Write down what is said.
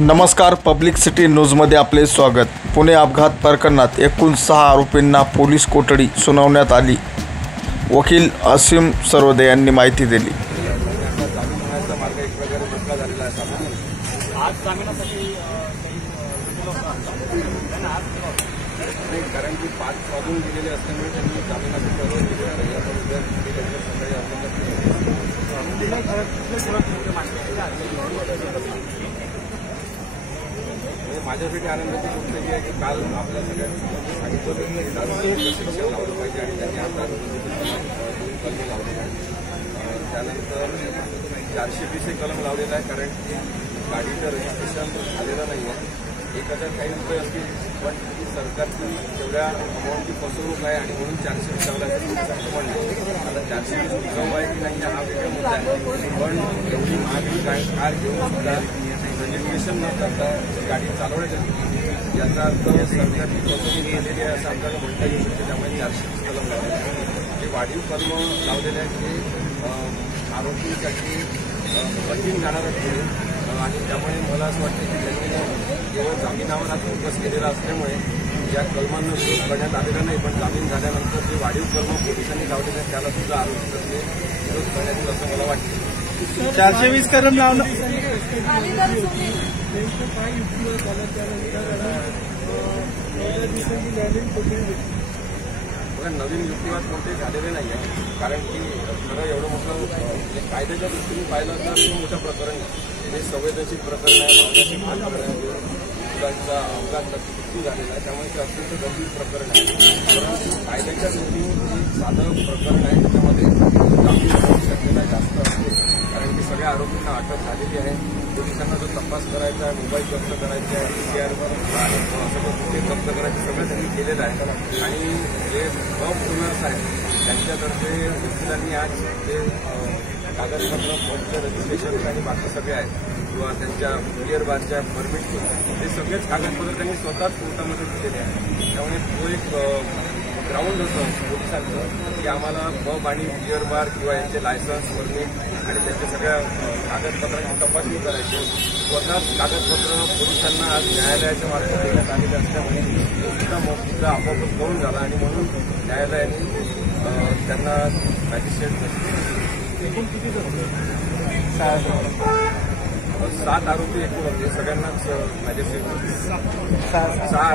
नमस्कार, public city न्यूजमध्ये आपले स्वागत। पुणे अपघात प्रकरणात एकूण 6 आरोपींना पोलीस कोठडी सुनावण्यात आली। वकील असीम सरोदे यांनी माहिती दिली। कारण की 5 वाजून गेलेले असल्यामुळे त्यांनी जामिनाची परवानगी दिली आहे। माझ्यासाठी आनंदाची गोष्ट ही आहे की काल आपल्या सगळ्यांनी सांगितलं शिक्षण लावलं पाहिजे आणि त्यांनी आता 2 कलम लावले आहेत। त्यानंतर 420 कलम लावलेला आहे, कारण की गाडीचं रजिस्ट्रेशन झालेलं नाही आहे। 1000 काही रुपये असतील, पण सरकारची तेवढ्या अमाऊंटची फसवणूक आहे आणि म्हणून 420 लावला आहे म्हणलं। आता 420 उत्सव आहे की नाही हा वेगळा मुद्दा आहे, पण एवढी महागडी कार घेऊन सुद्धा रजिस्ट्रेशन न करता गाडी चालवण्याची याचा अर्थ सरकारची फसवणूक झालेली आहे असं आपल्याला म्हणता येऊ शकते। त्यामुळे 420 कलम लावले आहेत। जे वाढीव कलम लावलेले आहेत ते आरोपीसाठी कठीण जाणारं ठरेल आणि त्यामुळे मला असं वाटतं की त्यांनी केवळ जामिनावर आज फोकस केलेला असल्यामुळे या कलमांना विरोध करण्यात आलेला नाही, पण जामीन झाल्यानंतर जे वाढीव कलम पोलिसांनी लावलेले आहेत त्याला सुद्धा आरोपीतर्फे विरोध करण्यात येईल असं मला वाटतं। 420 कलम लावणं बघा, नवीन युक्तिवाद कोणते झालेले नाही आहे, कारण की खरं एवढं मोठं कायद्याच्या दृष्टीने पाहिलं तर हे मोठं प्रकरण हे संवेदनशील प्रकरण आहे, भावनाशील प्रकरण आहे, मुलांचा अपघात मृत्यू झालेला आहे, त्यामुळे ते अत्यंत गंभीर प्रकरण आहे। परंतु कायद्याच्या दृष्टीने साधं प्रकरण आहे, त्याच्यामध्ये जामीन होण्याची शक्यता जास्त असते, कारण की सगळ्या आरोपींना अटक झालेली आहे। पोलिसांना जो तपास करायचा आहे, मोबाईल जप्त करायचे आहे, PCRवर सगळं कुठे जप्त करायचं सगळं त्यांनी केलेलं आहे। आणि जे ओनर्स आहेत त्यांच्यातर्फे वकिलांनी आज जे कागदपत्र फॉर्मचं रजिस्ट्रेशन आणि बाकी सगळे आहेत किंवा त्यांच्या बिअर बारच्या परमिट हे सगळेच कागदपत्र त्यांनी स्वतःच कोर्टामध्ये दिलेले आहेत। त्यामुळे तो एक ग्राउंड होतं पोलिसांचं की आम्हाला पब आणि बिअर बार किंवा यांचे लायसन्स परमिट आणि त्यांच्या सगळ्या कागदपत्रांची तपासणी करायची। स्वतःच कागदपत्र पोलिसांना आज न्यायालयाच्या मार्फत देण्यात आलेले असल्यामुळे सुद्धा मुद्दा आपोआपच गौण झाला आणि म्हणून न्यायालयाने त्यांना मॅजिस्ट्रेट 7 आरोपी एकूण होते, सगळ्यांनाच मॅजिस्ट्रेट 6